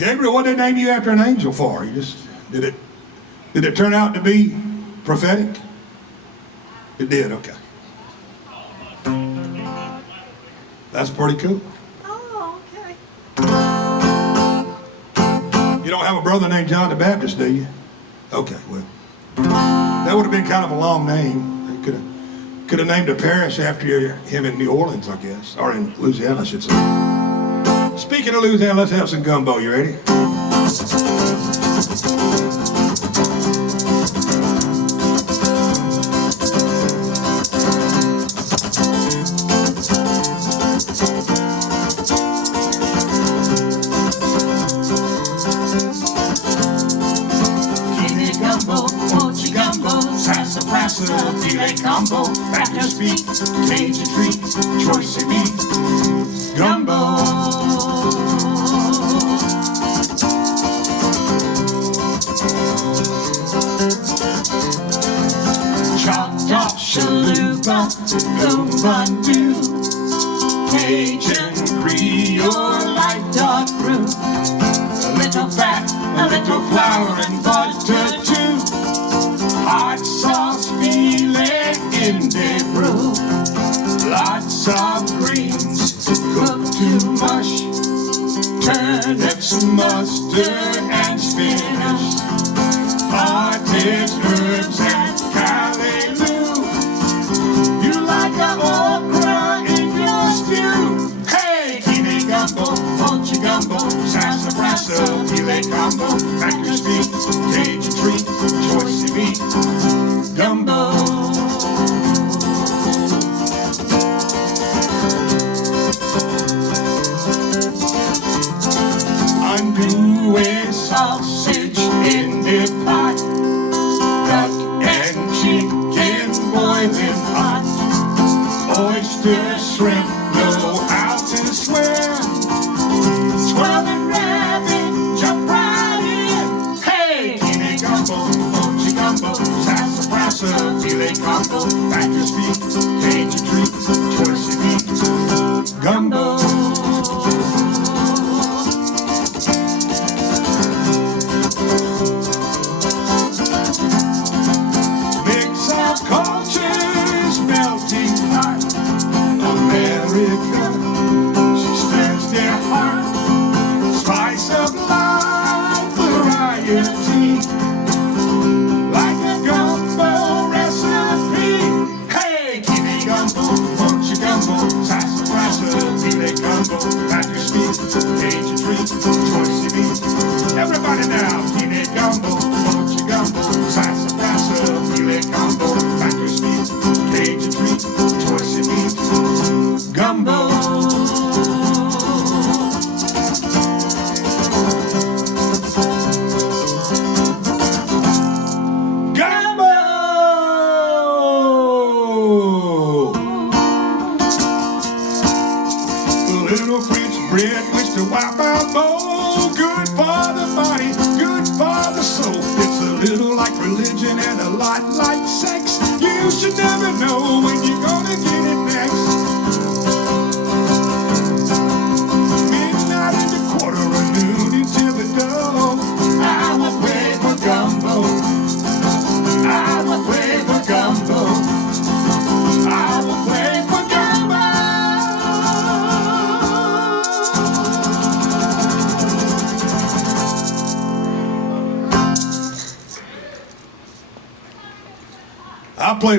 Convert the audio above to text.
Gabriel, what did they name you after an angel for? You just did it turn out to be prophetic? It did, okay. That's pretty cool. Oh, okay. You don't have a brother named John the Baptist, do you? Okay, well, that would have been kind of a long name. They could have named a parish after him in New Orleans, I guess, or in Louisiana, I should say. Speaking of Louisiana, let's have some gumbo. You ready? Filet combo, crackers, beef, Cajun treats, choice of meat, gumbo. Chopped off chalupa, lumbandu, Cajun, Creole, light dark brew, a little fat, a little flour and butter too. Hot sauce filet in the brew. Lots of greens cooked to mush. Turnips, mustard and spinach. Potted herbs and callaloo. You like a okra in your stew. Hey, kidney gumbo, poachy gumbo, sassafrasa, filet combo, crackers, beef, Cajun treat, choice of meat, gumbo. Undo a sausage in the pot, duck and chicken boiling hot, oyster, shrimp know how to swim, swell and rabbit jump right in. Hey, kidney gumbo, poachy gumbo, sassafrasa, filet combo, crackers, beef, Cajun treat, choice of meat, gumbo. Mix of cultures melting pot, America, she stirs their heart, spice of life, variety, like a gumbo recipe. Hey, kidney gumbo, poachy gumbo, sassafrasa, filet gumbo, crackers, beef, Cajun treat, choice of meat. Everybody now, kidney gumbo, poachy gumbo, sassafrasa, filet gumbo, crackers, beef, Cajun treat, choice of meat, gumbo. Little French bread with the wipe out bowl, good for the body, good for the soul. It's a little like religion and a lot like sex. You should never know when you're gonna get it next. Midnight and a quarter of noon until the dawn. I will pray for gumbo. I will pray for gumbo. I will pray for gumbo. I play